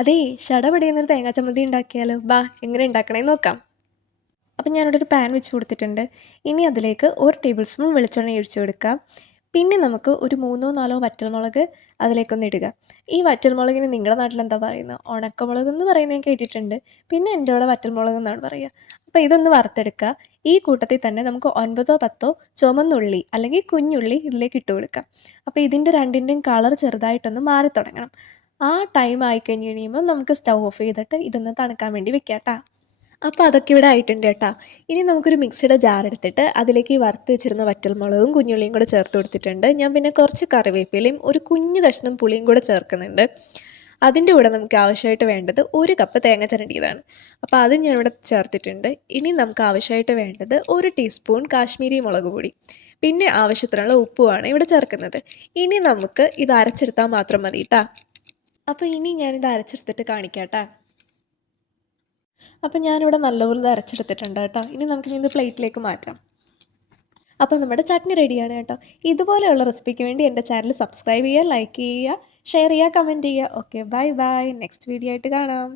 അതേ ശടപടയുന്നൊരു തേങ്ങാ ചമ്മന്തി ഉണ്ടാക്കിയാലോ? ബാ എങ്ങനെ ഉണ്ടാക്കണേന്ന് നോക്കാം. അപ്പം ഞാനിവിടെ ഒരു പാൻ വെച്ച് കൊടുത്തിട്ടുണ്ട്. ഇനി അതിലേക്ക് 1 ടേബിൾ സ്പൂൺ വെളിച്ചെണ്ണ ഒഴിച്ച് കൊടുക്കാം. പിന്നെ നമുക്ക് ഒരു 3ഓ 4ഓ വറ്റൽമുളക് അതിലേക്കൊന്ന് ഇടുക. ഈ വറ്റൽമുളകിന് നിങ്ങളുടെ നാട്ടിൽ എന്താ പറയുന്നത്? ഉണക്കമുളക് എന്ന് പറയുന്നത് ഞാൻ കേട്ടിട്ടുണ്ട്. പിന്നെ എൻ്റെ ഇവിടെ വറ്റൽമുളക് എന്നാണ് പറയുക. അപ്പോൾ ഇതൊന്ന് വറുത്തെടുക്കുക. ഈ കൂട്ടത്തിൽ തന്നെ നമുക്ക് 9ഓ 10ഓ ചുമന്നുള്ളി അല്ലെങ്കിൽ കുഞ്ഞുള്ളി ഇതിലേക്ക് ഇട്ട് കൊടുക്കാം. അപ്പോൾ ഇതിൻ്റെ രണ്ടിൻ്റെയും കളർ ചെറുതായിട്ടൊന്ന് മാറി തുടങ്ങണം. ആ ടൈം ആയിക്കഴിഞ്ഞ് കഴിയുമ്പോൾ നമുക്ക് സ്റ്റൗ ഓഫ് ചെയ്തിട്ട് ഇതൊന്ന് തണുക്കാൻ വേണ്ടി വെക്കാം ട്ടാ. അപ്പോൾ അതൊക്കെ ഇവിടെ ആയിട്ടുണ്ട് കേട്ടോ. ഇനി നമുക്കൊരു മിക്സിയുടെ ജാർ എടുത്തിട്ട് അതിലേക്ക് ഈ വറുത്ത് വെച്ചിരുന്ന വറ്റൽമുളകും കുഞ്ഞുള്ളിയും കൂടെ ചേർത്ത് കൊടുത്തിട്ടുണ്ട്. ഞാൻ പിന്നെ കുറച്ച് കറിവേപ്പിലയും ഒരു കുഞ്ഞു കഷ്ണം പുളിയും കൂടെ ചേർക്കുന്നുണ്ട്. അതിൻ്റെ കൂടെ നമുക്ക് ആവശ്യമായിട്ട് വേണ്ടത് 1 കപ്പ് തേങ്ങ ചിരണ്ടിയതാണ്. അപ്പോൾ അത് ഞാനിവിടെ ചേർത്തിട്ടുണ്ട്. ഇനി നമുക്ക് ആവശ്യമായിട്ട് വേണ്ടത് 1 ടീസ്പൂൺ കാശ്മീരി മുളക് പൊടി, പിന്നെ ആവശ്യത്തിനുള്ള ഉപ്പുമാണ് ഇവിടെ ചേർക്കുന്നത്. ഇനി നമുക്ക് ഇത് അരച്ചെടുത്താൽ മാത്രം മതി കേട്ടോ. അപ്പോൾ ഇനി ഞാനിത് അരച്ചെടുത്തിട്ട് കാണിക്കാം ട്ടാ. അപ്പോൾ ഞാനിവിടെ നല്ലപോലെ ഇത് അരച്ചെടുത്തിട്ടുണ്ട് കേട്ടോ. ഇനി നമുക്കിനി ഇത് പ്ലേറ്റിലേക്ക് മാറ്റാം. അപ്പോൾ നമ്മുടെ ചട്നി റെഡിയാണ് കേട്ടോ. ഇതുപോലെയുള്ള റെസിപ്പിക്ക് വേണ്ടി എൻ്റെ ചാനൽ സബ്സ്ക്രൈബ് ചെയ്യുക, ലൈക്ക് ചെയ്യുക, ഷെയർ ചെയ്യുക, കമൻറ്റ് ചെയ്യുക. Okay bye bye. Next video ആയിട്ട് കാണാം.